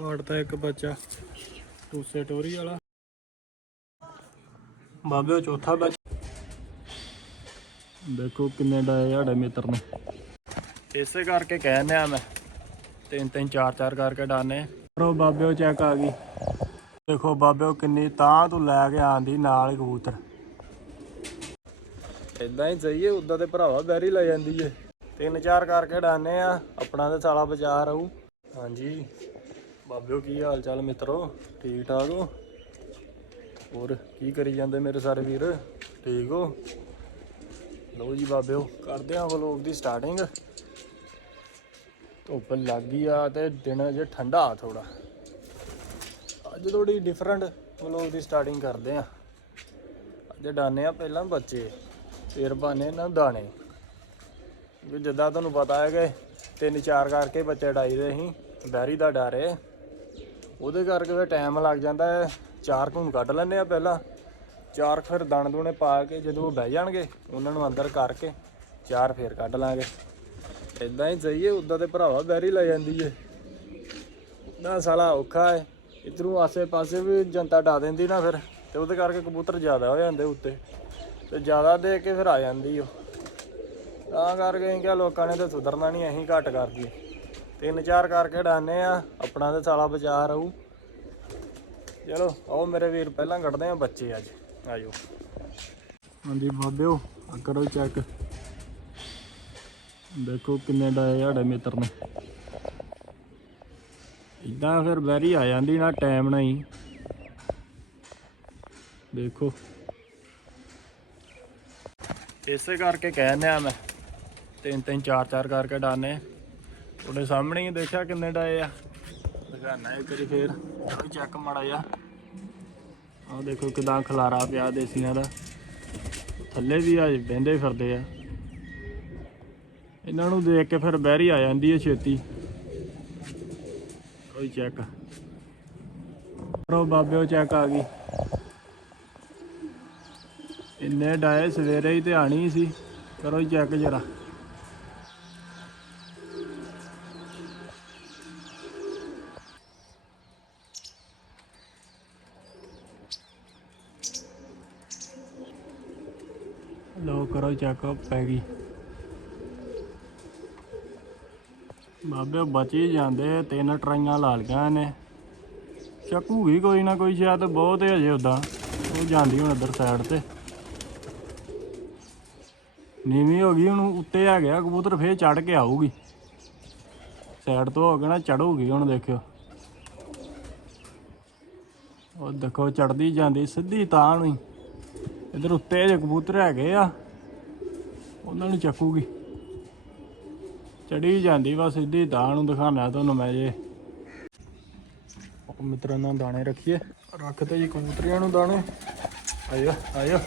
ਪਾੜਤਾ ਇੱਕ ਬੱਚਾ ਟੂਸੇ ਟੋਰੀ ਵਾਲਾ। ਬਾਬੇ, ਉਹ ਚੌਥਾ ਬੱਚਾ ਦੇਖੋ ਕਿੰਨੇ ਡਾਏ ਸਾਡੇ ਮਿੱਤਰ ਨੇ। ਇਸੇ ਕਰਕੇ ਕਹਿੰਦੇ ਆ ਮੈਂ, ਤਿੰਨ ਤਿੰਨ, ਚਾਰ ਚਾਰ ਕਰਕੇ ਡਾਨੇ ਕਰੋ ਬਾਬੇ, ਉਹ ਚੈੱਕ ਆ ਗਈ। ਦੇਖੋ ਬਾਬੇ, ਉਹ ਕਿੰਨੀ ਤਾਂ ਤੂੰ ਲੈ ਕੇ ਆਂਦੀ ਨਾਲ ਕਬੂਤਰ। ਇਦਾਂ ਹੀ ਸਹੀ ਹੈ, ਉਦਾਂ ਤੇ ਭਰਾਵਾ ਬੈਰੀ ਲੈ ਜਾਂਦੀ ਏ। ਤਿੰਨ ਚਾਰ ਕਰਕੇ ਡਾਨੇ ਆ, ਆਪਣਾ ਤੇ ਸਾਲਾ ਬਚਾ ਰਹੂ। ਹਾਂਜੀ। ਬਾਬਿਓ, ਕੀ ਹਾਲ ਚਾਲ ਮਿੱਤਰੋ? ਠੀਕ ਠਾਕ ਹੋ? ਹੋਰ ਕੀ ਕਰੀ ਜਾਂਦੇ ਮੇਰੇ ਸਾਰੇ ਵੀਰ? ਠੀਕ ਹੋ? ਲਓ ਜੀ ਬਾਬਿਓ, ਕਰਦੇ ਆ ਵਲੋਗ ਦੀ ਸਟਾਰਟਿੰਗ ਧੁੱਪ ਲੱਗ ਗਈ ਆ ਤੇ ਦਿਨ ਜੇ ਠੰਡਾ ਥੋੜਾ ਅੱਜ ਥੋੜੀ ਡਿਫਰੈਂਟ ਵਲੋਗ ਦੀ ਸਟਾਰਟਿੰਗ ਕਰਦੇ ਆ। ਅੱਜ ਡਾਨੇ ਆ ਪਹਿਲਾਂ ਬੱਚੇ, ਫਿਰ ਬਾਨੇ ਨਾ ਦਾਣੇ। ਵੀ ਜਿੱਦਾਂ ਤੁਹਾਨੂੰ ਪਤਾ ਹੈ ਕਿ ਤਿੰਨ ਚਾਰ ਕਰਕੇ ਬੱਚੇ ਡਾਈਦੇ ਅਸੀਂ ਬਹਿਰੀ ਦਾ ਡਰ ਹੈ। ਉਹਦੇ ਕਰਕੇ ਫਿਰ ਟਾਈਮ ਲੱਗ ਜਾਂਦਾ ਹੈ। ਚਾਰ ਘੁੰਮ ਕੱਢ ਲੈਂਦੇ ਆ ਪਹਿਲਾਂ। ਚਾਰ ਫਿਰ ਦਾਣੇ ਦੁਣੇ ਪਾ ਕੇ ਜਦੋਂ ਉਹ ਬਹਿ ਜਾਣਗੇ, ਉਹਨਾਂ ਨੂੰ ਅੰਦਰ ਕਰਕੇ ਚਾਰ ਫੇਰ ਕੱਢ ਲਾਂਗੇ। ਇਦਾਂ ਹੀ ਸਹੀ ਹੈ ਉਦਾਂ ਤੇ ਭਰਾਵਾ ਬੈਰੀ ਲੈ ਜਾਂਦੀ ਏ। ਨਾ ਸਾਲਾ ਔਖਾ ਹੈ ਇਧਰੋਂ ਆਸੇ ਪਾਸੇ ਵੀ ਜਨਤਾ ਡਾ ਦਿੰਦੀ ਨਾ ਫਿਰ, ਤੇ ਉਹਦੇ ਕਰਕੇ ਕਬੂਤਰ ਜ਼ਿਆਦਾ ਹੋ ਜਾਂਦੇ ਉੱਤੇ। ਤੇ ਜ਼ਿਆਦਾ ਦੇ ਕੇ ਫਿਰ ਆ ਜਾਂਦੀ ਉਹ ਤਾਂ ਕਰਕੇ ਕਿਹਾ ਲੋਕਾਂ ਨੇ ਤਾਂ ਸੁਧਰਨਾ ਨਹੀਂ ਅਸੀਂ ਘੱਟ ਕਰ ਦਈਏ। ਤਿੰਨ ਚਾਰ ਕਰਕੇ ਡਾਨੇ ਆ, ਆਪਣਾ ਤੇ ਸਾਲਾ ਬਚਾ ਰਹੂ। ਚਲੋ, ਆਓ ਮੇਰੇ ਵੀਰ, ਪਹਿਲਾਂ ਕੱਢਦੇ ਆ ਬੱਚੇ ਅੱਜ। ਆਜੋ। ਹਾਂਜੀ, ਬਾਬਿਓ ਆ ਕਰੋ ਚੈੱਕ ਦੇਖੋ ਕਿੰਨੇ ਡਾਏ ਸਾਡੇ ਮਿੱਤਰ ਨੇ। ਇਦਾਂ ਫਿਰ ਬੈਰੀ ਆ ਜਾਂਦੀ ਨਾ ਟਾਈਮ ਨਾਲ ਹੀ ਦੇਖੋ। ਇਸੇ ਕਰਕੇ ਕਹਿੰਦੇ ਆ ਮੈਂ ਤਿੰਨ ਤਿੰਨ ਚਾਰ ਚਾਰ ਕਰਕੇ ਡਾਨੇ ਤੁਹਾਡੇ ਸਾਹਮਣੇ ਹੀ ਦੇਖਿਆ ਕਿੰਨੇ ਡਾਏ ਆ। ਦਿਖਾਣਾ ਇੱਕ ਵਾਰੀ ਫੇਰ। ਚੈੱਕ ਮਾੜਾ ਜਾ ਆਹ ਦੇਖੋ ਕਿਦਾਂ ਖਲਾਰਾ ਪਿਆ ਦੇਸੀਆਂ ਦਾ। ਥੱਲੇ ਵੀ ਆ ਬਹਿੰਦੇ ਫਿਰਦੇ ਆ। ਇਹਨਾਂ ਨੂੰ ਦੇਖ ਕੇ ਫਿਰ ਬਹਿਰੀ ਆ ਜਾਂਦੀ ਹੈ ਛੇਤੀ। ਕੋਈ ਚੈੱਕ ਕਰੋ ਬਾਬਿਓ ਚੈੱਕ ਆ ਗਈ। ਇੰਨੇ ਡਾਏ ਸਵੇਰੇ ਹੀ ਤੇ ਆਣੀ ਸੀ। ਕਰੋ ਚੈੱਕ ਜਰਾ ਲੋ ਕਰੋ ਚੈੱਕ ਪੈ ਗਈ। ਬਾਬੇ ਬਚੀ ਜਾਂਦੇ, ਤਿੰਨ ਟਰਾਈਆਂ ਲਾ ਲਈਆਂ ਨੇ ਚੱਕੂਗੀ ਕੋਈ ਨਾ ਕੋਈ ਸ਼ਾਇਦ ਬਹੁਤ ਹੈ ਅਜੇ ਉਦਾਂ ਉਹ ਜਾਂਦੀ ਹੁਣ ਇੱਧਰ ਸਾਈਡ ਤੇ। ਨੀਵੀਂ ਹੋ ਗਈ, ਹੁਣ ਉੱਤੇ ਆ ਗਿਆ, ਕਬੂਤਰ ਫੇਰ ਚੜ ਕੇ ਆਊਗੀ। ਸਾਈਡ ਤੋਂ ਹੋ ਕੇ ਨਾ ਚੜੂਗੀ ਹੁਣ ਦੇਖਿਓ। ਉਹ ਦੇਖੋ ਚੜਦੀ ਜਾਂਦੀ, ਸਿੱਧੀ ਤਾਂ ਨੂੰ ਹੀ। ਇਧਰ ਉੱਤੇ ਜੇ ਕਬੂਤਰ ਹੈਗੇ ਆ। ਉਹਨਾਂ ਨੂੰ ਚੱਕੂਗੀ। ਚੜੀ ਜਾਂਦੀ, ਬਸ ਸਿੱਧੀ ਦਾਣ ਨੂੰ ਦਿਖਾਣਾ ਤੁਹਾਨੂੰ ਮੈਂ ਜੇ। ਉਹ ਮਿੱਤਰਾਂ ਨਾਲ ਦਾਣੇ ਰੱਖੀਏ। ਰੱਖਦੇ ਜੀ ਕਬੂਤਰੀਆਂ ਨੂੰ ਦਾਣੇ। ਆਇਓ ਆਇਓ।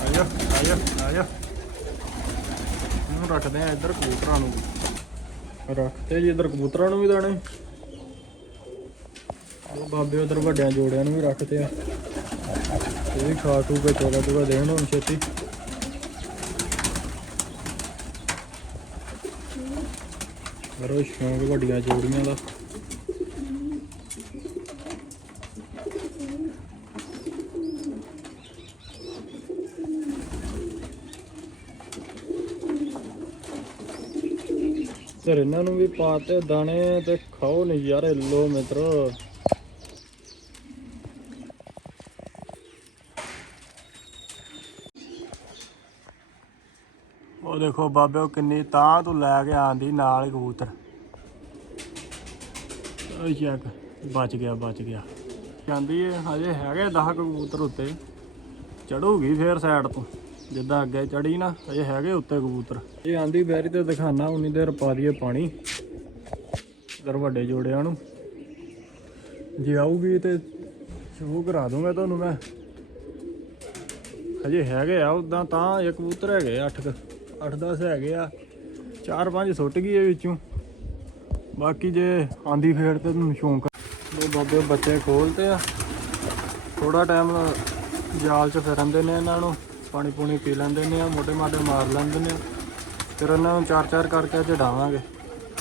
ਆਇਓ ਆਇਓ ਆਇਓ। ਨੂੰ ਰੱਖਦੇ ਆ ਇੱਧਰ ਕਬੂਤਰਾਂ ਨੂੰ ਰੱਖਤੇ ਜੀ ਇੱਧਰ ਕਬੂਤਰਾਂ ਨੂੰ ਵੀ ਦਾਣੇ। ਉਹ ਬਾਬੇ ਉਧਰ ਵੱਡਿਆਂ ਜੋੜਿਆਂ ਨੂੰ ਵੀ ਰੱਖਦੇ ਆ। ਇਹ ਵੀ ਖਾ ਖੂ ਕੇ ਚੋਗਾ ਚੋਗਾ ਦੇਣ, ਹੁਣ ਛੇਤੀ। ਕਰੋ ਸ਼ੌਂਕ ਵੱਡੀਆਂ ਜੋੜੀਆਂ ਦਾ। ਤੇ ਇਹਨਾਂ ਨੂੰ ਵੀ ਪਾਤੇ ਦਾਣੇ ਤੇ ਖਾਓ ਨਜ਼ਾਰੇ ਲੋ ਮਿੱਤਰੋ। ਦੇਖੋ ਬਾਬਿਓ ਕਿੰਨੀ ਤਾਂ ਤੂੰ ਲੈ ਕੇ ਆਂਦੀ ਨਾਲ ਹੀ ਕਬੂਤਰ। ਉਹ ਚੱਕ ਬਚ ਗਿਆ ਬਚ ਗਿਆ। ਜਾਂਦੀ ਏ ਹਜੇ ਹੈਗੇ 10 ਕਬੂਤਰ ਉੱਤੇ। ਚੜੂਗੀ ਫੇਰ ਸਾਈਡ ਤੋਂ। ਜਿੱਦਾਂ ਅੱਗੇ ਚੜੀ ਨਾ, ਹਜੇ ਹੈਗੇ ਉੱਤੇ ਕਬੂਤਰ। ਇਹ ਆਂਦੀ ਬੈਰੀ ਤੇ ਦਿਖਾਣਾ ਉਨੀ ਦੇਰ ਪਾ ਦਈਏ ਪਾਣੀ। ਇਧਰ ਵੱਡੇ ਜੋੜਿਆਂ ਨੂੰ। ਜੇ ਆਊਗੀ ਤੇ ਸ਼ੁਰੂ ਕਰਾ ਦੂੰਗਾ ਤੁਹਾਨੂੰ ਮੈਂ। ਹਜੇ ਹੈਗੇ ਆ, ਉਦਾਂ ਤਾਂ ਇਹ ਕਬੂਤਰ ਹੈਗੇ 8 8-10 ਹੈਗੇ ਆ। 4-5 ਸੁੱਟ ਗਈ ਇਹ ਵਿੱਚੋਂ। ਬਾਕੀ ਜੇ ਆਂਦੀ ਫੇਰ ਤੇ ਤੁਹਾਨੂੰ ਸ਼ੌਂਕ ਲੋ ਬਾਬੇ, ਬੱਚੇ ਖੋਲਤੇ ਆ। ਥੋੜਾ ਟਾਈਮ ਜਾਲ 'ਚ ਫਿਰਨ ਦੇ ਨੇ ਇਹਨਾਂ ਨੂੰ। ਪਾਣੀ ਪੂਣੀ ਪੀ ਲੈਂਦੇ ਨੇ ਆ ਮੋਟੇ ਮਾਟੇ ਮਾਰ ਲੈਂਦੇ ਨੇ। ਫਿਰ ਇਹਨਾਂ ਨੂੰ ਚਾਰ ਚਾਰ ਕਰਕੇ ਚੜਾਵਾਂਗੇ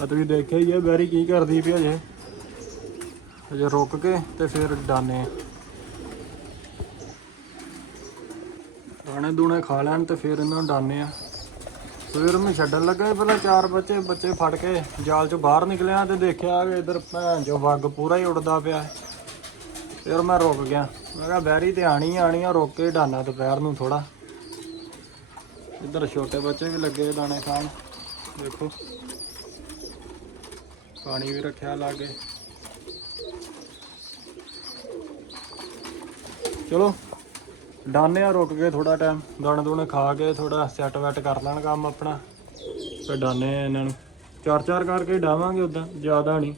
ਆ ਤੁਸੀਂ ਦੇਖਿਆ ਹੀ ਹੈ ਬੈਰੀ ਕੀ ਕਰਦੀ ਪਈ ਅਜੇ ਅਜੇ ਰੁਕ ਕੇ ਤੇ ਫਿਰ ਡਾਨੇ ਦਾਣੇ ਦੂਣੇ ਖਾ ਲੈਣ ਤੇ ਫਿਰ ਇਹਨਾਂ ਨੂੰ ਡਾਨੇ ਆ। ਸਵੇਰ ਨੂੰ ਛੱਡਣ ਲੱਗਾ ਪਹਿਲਾਂ ਚਾਰ ਬੱਚੇ ਬੱਚੇ ਫੜ ਕੇ ਜਾਲ ਚੋਂ ਬਾਹਰ ਨਿਕਲਿਆ ਤੇ ਦੇਖਿਆ ਕਿ ਇਧਰ ਭੈਣ ਜੋ ਵੱਗ ਪੂਰਾ ਹੀ ਉੱਡਦਾ ਪਿਆ। ਫਿਰ ਮੈਂ ਰੁਕ ਗਿਆ। ਮੈਂ ਕਿਹਾ, ਬੈਰੀ ਤੇ ਆਣੀ ਆਣੀ ਆ, ਰੁਕ ਕੇ ਡਾਨਾ ਦੁਪਹਿਰ ਨੂੰ ਥੋੜਾ ਇੱਧਰ ਛੋਟੇ ਬੱਚੇ ਵੀ ਲੱਗੇ ਦਾਣੇ ਖਾਣ। ਦੇਖੋ। ਪਾਣੀ ਵੀ ਰੱਖਿਆ ਲਾਗੇ। ਚਲੋ। ਡਾਨੇ ਆ, ਰੁਕ ਕੇ ਥੋੜਾ ਟਾਈਮ ਦਾਣੇ ਦੂਣੇ ਖਾ ਕੇ ਥੋੜਾ ਸੈੱਟ ਵੈਟ ਕਰ ਲੈਣ ਕੰਮ ਆਪਣਾ। ਫਿਰ ਡਾਨੇ ਆ ਇਹਨਾਂ ਨੂੰ। ਚਾਰ ਚਾਰ ਕਰਕੇ ਡਾਵਾਂਗੇ ਉਦਾਂ ਜ਼ਿਆਦਾ ਨਹੀਂ।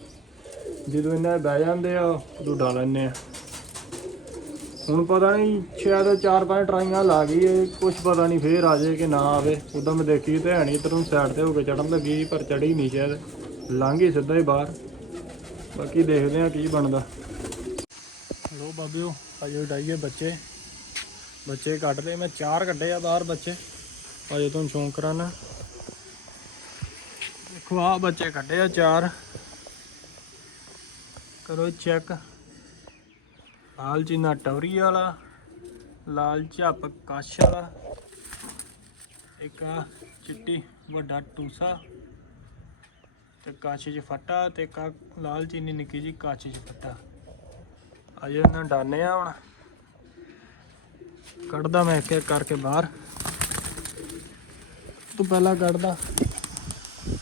ਜਦੋਂ ਇਹਨਾਂ ਬਹਿ ਜਾਂਦੇ ਆ, ਉਦੋਂ ਡਾ ਲੈਂਦੇ ਆ। ਹੁਣ ਪਤਾ ਨਹੀਂ, ਸ਼ਾਇਦ ਚਾਰ ਪੰਜ ਟਰਾਈਆਂ ਲਾ ਗਈ ਏ ਕੁਝ ਪਤਾ ਨਹੀਂ ਫੇਰ ਆ ਜਾਏ ਕਿ ਨਾ ਆਵੇ। ਉਦੋਂ ਮੈਂ ਦੇਖੀ ਤੇ ਹੈ ਨਹੀਂ, ਇੱਧਰ ਨੂੰ ਸਾਈਡ ਤੇ ਹੋ ਕੇ ਚੜਨ ਲੱਗੀ ਪਰ ਚੜੀ ਨਹੀਂ ਸ਼ਾਇਦ। ਲੰਘ ਸਿੱਧਾ ਹੀ ਬਾਹਰ। ਬਾਕੀ ਦੇਖਦੇ ਆ ਕੀ ਬਣਦਾ। ਲੋ ਬਾਬਿਓ ਅਜੇ ਡਾਈਏ ਬੱਚੇ। ਬੱਚੇ ਕੱਢ ਲਏ, ਮੈਂ ਚਾਰ ਕੱਢੇ ਆ ਬਾਹਰ ਬੱਚੇ। ਅਜੇ ਤੁਹਾਨੂੰ ਸ਼ੌਂਕ ਕਰਾਨਾ ਦੇਖੋ ਆ ਬੱਚੇ ਕੱਢੇ ਆ ਚਾਰ। ਕਰੋ ਚੈੱਕ ਲਾਲ ਚੀਨਾ ਟਵਰੀ ਵਾਲਾ, ਲਾਲ ਝੱਪ ਕੱਛ ਵਾਲਾ। ਇੱਕ ਆ ਚਿੱਟੀ, ਵੱਡਾ ਟੂਸਾ। ਤੇ ਕੱਛ 'ਚ ਫੱਟਾ ਤੇ ਇੱਕ ਆਹ ਲਾਲ ਚੀਨੀ ਨਿੱਕੀ ਜੀ ਕੱਛ 'ਚ ਫੱਟਾ। ਅਜੇ ਇਹਨਾਂ ਡਾਨੇ ਆ ਹੁਣ। ਕੱਢਦਾ ਮੈਂ ਇੱਕ ਇੱਕ ਕਰਕੇ ਬਾਹਰ। ਤੋਂ ਪਹਿਲਾਂ ਕੱਢਦਾ।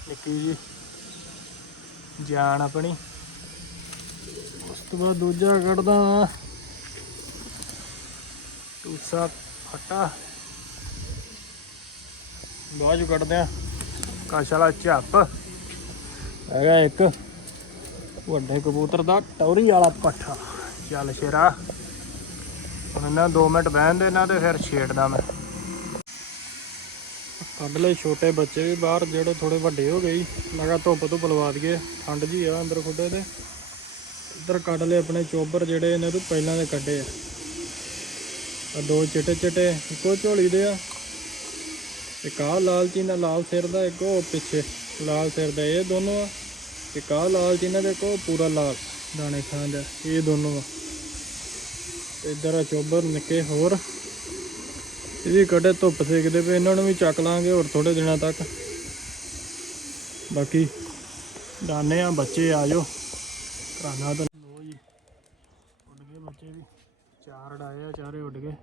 ਨਿੱਕੀ ਜੀ ਜਾਨ ਆਪਣੀ। ਉਸ ਤੋਂ ਬਾਅਦ ਦੂਜਾ ਕੱਢਦਾ। ਟੂਸਾ ਫਟਾ। ਬਾਅਦ ਚ ਕੱਢਦੇ ਆ। ਕਾਸ਼ ਵਾਲਾ ਝੱਪ। ਹੈਗਾ ਇੱਕ। ਵੱਡੇ ਕਬੂਤਰ ਦਾ ਟੌਰੀ ਵਾਲਾ ਪੱਠਾ। ਚੱਲ ਸ਼ੇਰਾ। ਹੁਣ ਇਹਨਾਂ 2 ਮਿੰਟ ਬਹਿਣ ਦੇ ਇਹਨਾਂ ਤੇ ਫਿਰ ਛੇੜਦਾ ਮੈਂ। ਕੱਢ ਲਏ ਛੋਟੇ ਬੱਚੇ ਵੀ ਬਾਹਰ, ਜਿਹੜੇ ਥੋੜੇ ਵੱਡੇ ਹੋ ਗਏ ਮੈਂ ਕਿਹਾ ਧੁੱਪ ਤੋਂ ਬਲਵਾ ਦਈਏ, ਠੰਡ ਜੀ ਆ ਅੰਦਰ ਖੁੱਡੇ ਤੇ। ਇੱਧਰ ਕੱਢ ਲਏ ਆਪਣੇ ਚੋਬਰ ਜਿਹੜੇ ਇਹਨਾਂ ਤੋਂ ਪਹਿਲਾਂ ਦੇ ਕੱਢੇ ਆ। ਆ ਦੋ ਚਿੱਟੇ ਚਿੱਟੇ, ਇੱਕੋ ਝੋਲੀ ਦੇ ਆ। ਇੱਕ ਆਹ ਲਾਲ ਚੀਨਾ ਲਾਲ ਸਿਰ ਦਾ, ਇੱਕ ਉਹ ਪਿੱਛੇ ਲਾਲ ਸਿਰ ਦਾ, ਇਹ ਦੋਨੋਂ ਆ। ਇੱਕ ਆਹ ਲਾਲ ਚੀਨਾ ਦੇ, ਇੱਕ ਉਹ ਪੂਰਾ ਲਾਲ, ਦਾਣੇ ਖਾਣ ਦਾ, ਇਹ ਦੋਨੋਂ ਆ। ਇੱਧਰ ਆ ਚੋਬਰ ਨਿੱਕੇ ਹੋਰ। ਇਹ ਵੀ ਕੱਢੇ, ਧੁੱਪ ਸੇਕਦੇ ਪਏ, ਇਹਨਾਂ ਨੂੰ ਵੀ ਚੱਕ ਲਾਂਗੇ ਹੋਰ ਥੋੜੇ ਦਿਨਾਂ ਤੱਕ। ਬਾਕੀ ਦਾਨੇ ਆ, ਬੱਚੇ ਆ ਜਾਓ। ਕਰਾਣਾ ਤਾਂ ਲੋ ਜੀ। ਉੱਡ ਗਏ ਬੱਚੇ ਵੀ। ਚਾਰ ਡਾਏ ਆ, ਚਾਰੇ ਉੱਡ ਗਏ।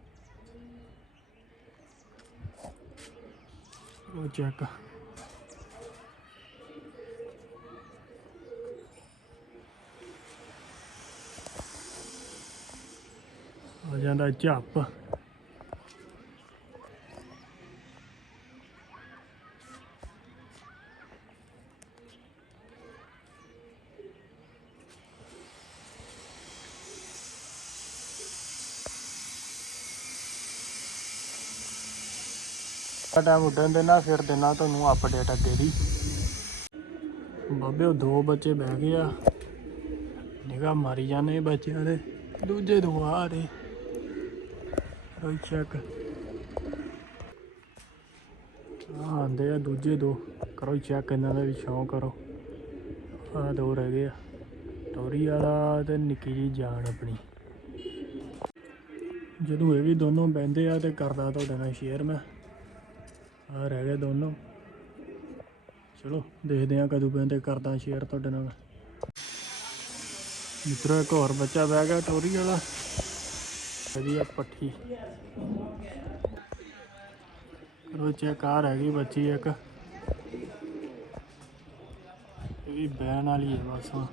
ਉਹ ਚੈੱਕ ਆ ਜਾਂਦਾ ਝੱਪ। ਟਾਈਮ ਉੱਡਣ ਦੇਣਾ ਫਿਰ ਦੇਣਾ ਤੁਹਾਨੂੰ ਅਪਡੇਟ ਅੱਗੇ ਦੀ। ਬਾਬੇ ਉਹ ਦੋ ਬੱਚੇ ਬਹਿ ਗਏ ਆ। ਨਿਗਾਹ ਮਾਰੀ ਜਾਂਦੇ ਬੱਚਿਆਂ ਦੇ। ਦੂਜੇ ਦੋ ਆ ਰਹੇ। ਰੋਈ ਚੈੱਕ। ਆ ਆਂਦੇ ਆ ਦੂਜੇ ਦੋ। ਕਰੋ ਚੈੱਕ, ਇਹਨਾਂ ਦਾ ਵੀ ਸ਼ੌਂਕ ਕਰੋ। ਆ ਦੋ ਰਹਿ ਗਏ ਆ। ਟੋਰੀ ਵਾਲਾ ਤੇ ਨਿੱਕੀ ਜੀ ਜਾਨ ਆਪਣੀ। ਜਦੋਂ ਇਹ ਵੀ ਦੋਨੋਂ ਬਹਿੰਦੇ ਆ ਤੇ ਕਰਦਾ ਤੁਹਾਡੇ ਨਾਲ ਸ਼ੇਅਰ ਮੈਂ। ਆ ਰਹਿ ਗਏ ਦੋਨੋਂ। ਚਲੋ, ਦੇਖਦੇ ਆ ਕਦੋਂ ਬੰਦੇ ਕਰਦਾ ਸ਼ੇਅਰ ਤੁਹਾਡੇ ਨਾਲ। ਮਿੱਤਰੋ, ਇੱਕ ਹੋਰ ਬੱਚਾ ਬਹਿ ਗਿਆ ਟੋਰੀ ਵਾਲਾ। ਵਧੀਆ ਪੱਠੀ। ਕਰੋ ਚੈੱਕ ਆ ਰਹਿ ਬੱਚੀ ਇੱਕ। ਇਹ ਵੀ ਬਹਿਣ ਵਾਲੀ ਹੈ ਬਸ ਹੁਣ।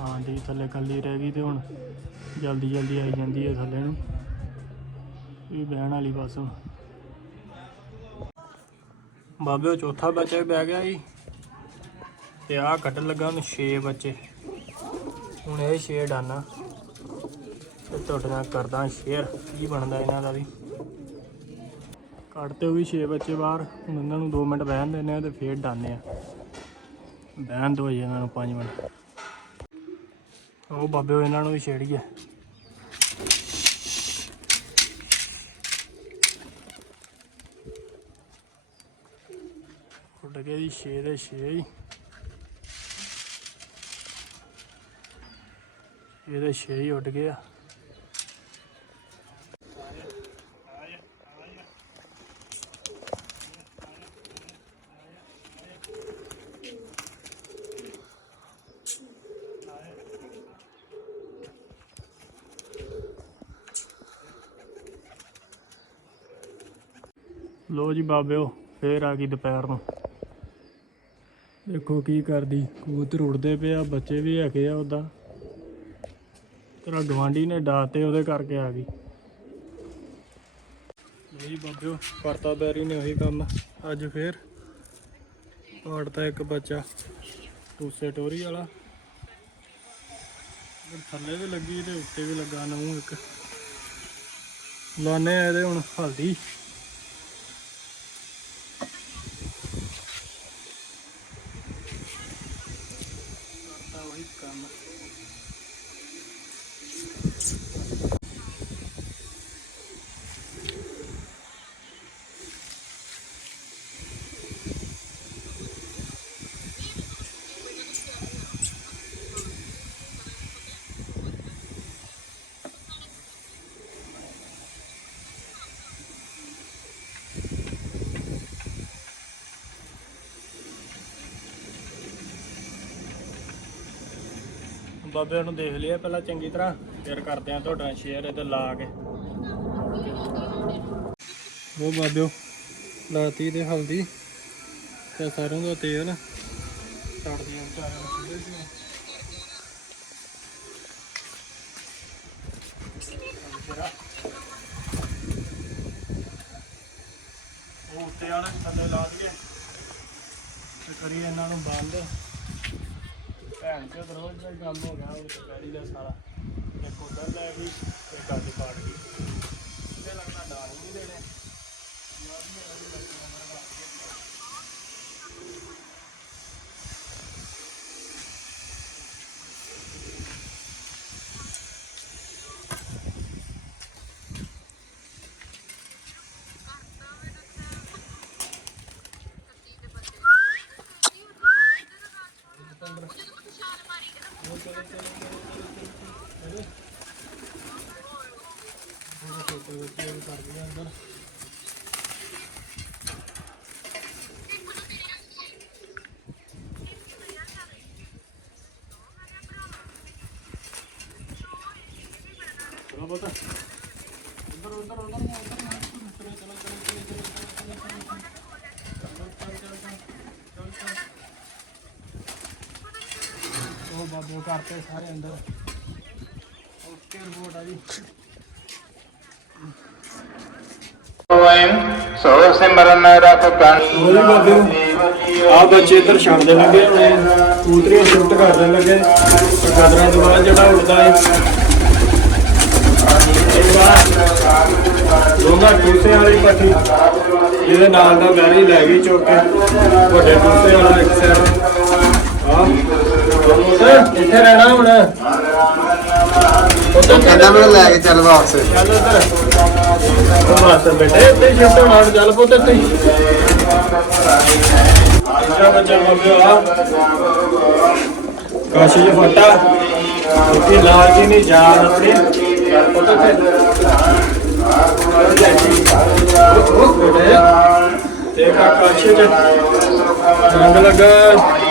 ਹਾਂ ਦੀ ਥੱਲੇ ਕੱਲੀ ਰਹਿ ਗਈ ਤੇ ਹੁਣ ਜਲਦੀ ਜਲਦੀ ਆਈ ਜਾਂਦੀ ਹੈ ਥੱਲੇ ਨੂੰ। ਇਹ ਬਹਿਣ ਵਾਲੀ ਬਸ ਬਾਬੇ, ਉਹ ਚੌਥਾ ਬੱਚਾ ਵੀ ਬਹਿ ਗਿਆ ਜੀ। ਤੇ ਆਹ ਕੱਢਣ ਲੱਗਾ ਉਹਨੂੰ 6 ਬੱਚੇ। ਹੁਣ ਇਹ 6 ਡਾਨਾ ਤੇ ਤੁਹਾਡੇ ਨਾਲ ਕਰਦਾ ਸ਼ੇਅਰ ਕੀ ਬਣਦਾ ਇਹਨਾਂ ਦਾ ਵੀ। ਕੱਢਤੇ ਉਹ ਵੀ 6 ਬੱਚੇ ਬਾਹਰ, ਹੁਣ ਇਹਨਾਂ ਨੂੰ 2 ਮਿੰਟ ਬਹਿਣ ਦਿੰਦੇ ਆ ਤੇ ਫੇਰ ਡਾਨੇ ਆ। ਬਹਿਣ ਦੋ ਜੀ ਇਹਨਾਂ ਨੂੰ 5 ਮਿੰਟ। ਉਹ ਬਾਬੇ ਇਹਨਾਂ ਨੂੰ ਵੀ ਛੇੜੀਏ। ਉੱਡ ਗਏ ਜੀ 6 ਦੇ 6 ਹੀ। ਇਹਦੇ 6 ਹੀ ਉੱਡ ਗਿਆ ਲੋ ਜੀ ਬਾਬਿਓ, ਫੇਰ ਆ ਗਈ ਦੁਪਹਿਰ ਨੂੰ। ਦੇਖੋ ਕੀ ਕਰਦੀ। ਕਬੂਤਰ ਉੜਦੇ ਪਿਆ ਬੱਚੇ ਵੀ ਹੈਗੇ ਆ ਉਦਾਂ। ਤੇਰਾ ਗਵਾਂਢੀ ਨੇ ਡਾਤੇ ਉਹਦੇ ਕਰਕੇ ਆ ਗਈ। ਲੋ ਜੀ ਬਾਬਿਓ, ਕਰਤਾ ਬੈਰੀ ਨੇ ਉਹੀ ਕੰਮ। ਅੱਜ ਫੇਰ ਪਾੜਤਾ ਇੱਕ ਬੱਚਾ, ਟੂਸੇ ਟੋਰੀ ਵਾਲਾ। ਥੱਲੇ ਵੀ ਲੱਗੀ ਤੇ ਉੱਤੇ ਵੀ ਲੱਗਾ ਨੂੰ ਇੱਕ। ਲਾਣੇ ਆ ਇਹਦੇ ਹੁਣ, ਹਲਦੀ। ਕਰਤਾ ਬਾਬੇ ਨੂੰ ਦੇਖ ਲਿਆ ਪਹਿਲਾਂ ਚੰਗੀ ਤਰ੍ਹਾਂ, ਫਿਰ ਕਰਦੇ ਆ ਤੁਹਾਡਾ ਸ਼ੇਅਰ ਇਹਦੇ ਲਾ ਕੇ। ਉਹ ਬਾਬਿਓ ਲਾਤੀ ਤੇ ਹਲਦੀ ਤੇ ਸਰੋਂ ਦਾ ਤੇਲ। ਛੱਡਦੀਆਂ ਵਿਚਾਰਿਆਂ ਨੂੰ ਖੁੱਲ੍ਹੇ ਦੀਆਂ। ਉਹ ਉੱਤੇ ਵਾਲੇ ਥੱਲੇ ਲਾ ਦਈਏ ਤੇ ਕਰੀਏ ਇਹਨਾਂ ਨੂੰ ਬੰਦ। ਭੈਣ ਚੋਦ, ਰੋਜ਼ ਦਾ ਹੀ ਕੰਮ ਹੋ ਗਿਆ, ਉਹ ਦੁਪਹਿਰੀ ਦਾ ਸਾਰਾ। ਇੱਕ ਉਧਰ ਲੈ ਗਈ ਤੇ ਗੱਜ ਪਾੜ ਗਈ ਤੇ ਲੱਗਦਾ ਡਾਲ ਨਹੀਂ ਦੇਣੇ। ਛੋਟੇ ਬੱਚੇ ਵੀ ਕਰ ਗਏ ਅੰਦਰ ਚਲੋ ਬਤਾ ਉਧਰ ਉਧਰ ਉਧਰ ਉਧਰ ਚਲੋ ਚਲੋ ਚਲੋ ਚਲੋ ਉਹ ਬਾਬੂ ਕਰਤੇ ਸਾਰੇ ਅੰਦਰ। ਓਕੇ ਰਿਪੋਰਟ ਆ ਜੀ ਸੋ ਸਿਮਰਨ ਰਖ ਕਣ ਉਹਦੇ ਬਾਬੇ ਆ ਬੱਚੇ ਇੱਧਰ ਛੱਡਦੇ ਲੱਗੇ ਹੋਏ ਕੂਤਰੀਆਂ ਸ਼ਿਫਟ ਕਰਦੇ ਲੱਗੇ ਕਦਰਾਂ ਤੋਂ ਬਾਅਦ ਜਿਹੜਾ ਉੜਦਾ ਹੈ ਦੋਗਾ ਟੂਸੇ ਵਾਲੀ ਪੱਠੀ ਇਹਦੇ ਨਾਲ ਦਾ ਬੈਰੀ ਲੈ ਗਈ ਚੁੱਕ ਕੇ ਵੱਡੇ ਟੂਸੇ ਵਾਲਾ ਇੱਕ ਸਾਈਡ ਹਾਂ। ਇੱਥੇ ਰਹਿਣਾ ਹੁਣ? ਉੱਧਰ ਕਹਿੰਦਾ ਮੈਨੂੰ ਲੈ ਕੇ ਚੱਲ ਵਾਪਸ। ਚੱਲ ਉੱਧਰ। ਉਹ ਮਾਸਟਰ ਬੇਟੇ ਇੱਥੇ ਸ਼ਿਫਟ ਹੋਣਾ ਚੱਲ ਪੁੱਤ ਇੱਥੇ। ਤੀਸਰਾ ਬੱਚਾ ਬਾਬਿਓ ਆ ਕਾਸ਼ੀ ਜੀ ਫਟਾ। ਕਿ ਲਾਲ ਜੀ ਨਹੀਂ ਜਾਨ ਆਪਣੀ। ਚੱਲ ਪੁੱਤ ਇੱਥੇ ਉਹ ਬੇਟੇ ਤੇ ਕਾਸ਼ੀ ਰੰਗ ਲੱਗਾ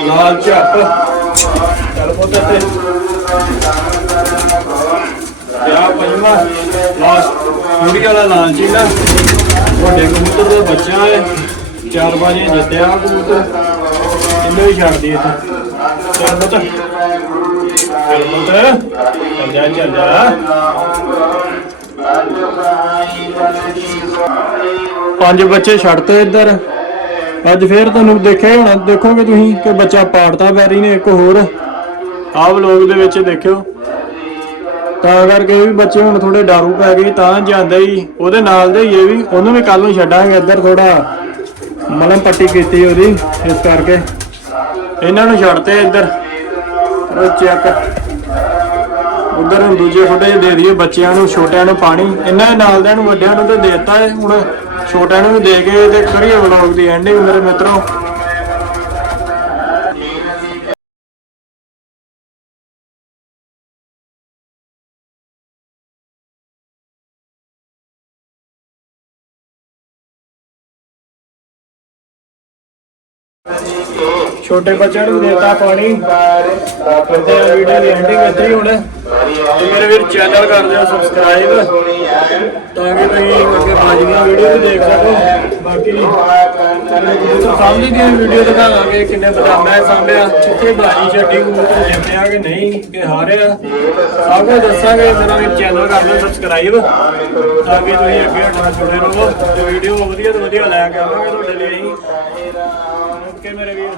ਲਾਲ ਝੱਪ ਚੱਲ ਪੁੱਤ ਇੱਥੇ ਵਿਆਹ ਪੰਜਵਾਂ ਲਾਸਟ ਕੁੜੀ ਵਾਲਾ ਲਾਲ ਨਾ ਵੱਡੇ ਕਬੂਤਰ ਦਾ ਬੱਚਾ ਹੈ ਚਾਰ ਵਾਰੀ ਜਿੱਤਿਆ ਕਬੂਤਰ ਇਹਨੂੰ ਹੀ ਛੱਡਦੀ ਇੱਥੇ ਚੱਲ ਪੁੱਤ ਚੱਲ ਚੱਲ ਜਾ ਚੱਲ ਜਾ। ਪੰਜ ਬੱਚੇ ਛੱਡਤੇ ਇੱਧਰ। ਅੱਜ ਫੇਰ ਤੁਹਾਨੂੰ ਦੇਖਿਆ ਹੋਣਾ, ਦੇਖੋਗੇ ਤੁਸੀਂ ਕਿ ਬੱਚਾ ਪਾੜਤਾ ਬੈਰੀ ਨੇ ਇੱਕ ਹੋਰ। ਆਹ ਵਲੋਗ ਦੇ ਵਿੱਚ ਦੇਖਿਓ। ਤਾਂ ਕਰਕੇ ਵੀ ਬੱਚੇ ਹੁਣ ਥੋੜੇ ਡਾਰੂ ਪੈ ਗਏ, ਤਾਂ ਜਾਂਦਾ ਹੀ। ਉਹਦੇ ਨਾਲ ਦੇ ਹੀ ਇਹ ਵੀ, ਉਹਨੂੰ ਵੀ ਕੱਲ ਨੂੰ ਛੱਡਾਂਗੇ ਇੱਧਰ ਥੋੜਾ ਮਲਮ ਪੱਟੀ ਕੀਤੀ ਉਹਦੀ, ਇਸ ਕਰਕੇ। ਇਹਨਾਂ ਨੂੰ ਛੱਡਤੇ ਇੱਧਰ। ਉਹ ਚੈੱਕ ਉਧਰ ਹੁਣ ਦੂਜੇ ਫੁੱਟੇ ਦੇ ਦਈਏ, ਬੱਚਿਆਂ ਨੂੰ, ਛੋਟਿਆਂ ਨੂੰ ਪਾਣੀ। ਇਹਨਾਂ ਦੇ ਨਾਲ ਦਿਆਂ ਵੱਡਿਆਂ ਨੂੰ ਤੇ ਦੇਤਾ ਹੈ ਹੁਣ ਛੋਟਿਆਂ ਨੂੰ ਵੀ ਦੇ ਕੇ ਤੇ ਕਰੀਏ ਵਲੌਗ ਦੀ ਐਂਡਿੰਗ ਮੇਰੇ ਮਿੱਤਰੋ। ਛੋਟੇ ਬੱਚਿਆਂ ਨੂੰ ਦੇਤਾ ਪਾਣੀ। ਕਰਦੇ ਆ ਵੀਡੀਓ ਦੀ ਐਂਡਿੰਗ ਇੱਥੇ ਹੀ ਹੁਣ। ਤੇ ਮੇਰੇ ਵੀਰ ਚੈਨਲ ਕਰ ਦਿਓ ਸਬਸਕ੍ਰਾਈਬ ਤਾਂ ਕਿ ਤੁਸੀਂ ਅੱਗੇ ਬਾਜੀਆਂ ਵੀਡੀਓ ਵੀ ਦੇਖ ਸਕੋ। ਬਾਕੀ ਤੁਹਾਨੂੰ ਸਾਹਮਣੇ ਦੀ ਵੀਡੀਓ ਦਿਖਾਵਾਂਗੇ ਕਿੰਨੇ ਬਦਾਮਾ ਸਾਹਮਣੇ ਕਿੱਥੇ ਬਾਜੀ ਛੱਡੀ ਕਬੂਤਰ ਜਿੱਤਿਆ ਕਿ ਨਹੀਂ, ਕਿ ਹਾਰਿਆ ਸਭ ਕੁਝ ਦੱਸਾਂਗੇ ਮੇਰਾ ਵੀ ਚੈਨਲ ਕਰ ਦਿਓ ਸਬਸਕ੍ਰਾਈਬ ਤਾਂ ਕਿ ਤੁਸੀਂ ਅੱਗੇ ਨਾਲ ਜੁੜੇ ਰਹੋ। ਤੇ ਵੀਡੀਓ ਵਧੀਆ ਤੋਂ ਵਧੀਆ ਲੈ ਕੇ ਆਵਾਂਗੇ ਤੁਹਾਡੇ ਲਈ। ਅਸੀਂ ਓਕੇ ਮੇਰੇ ਵੀਰ।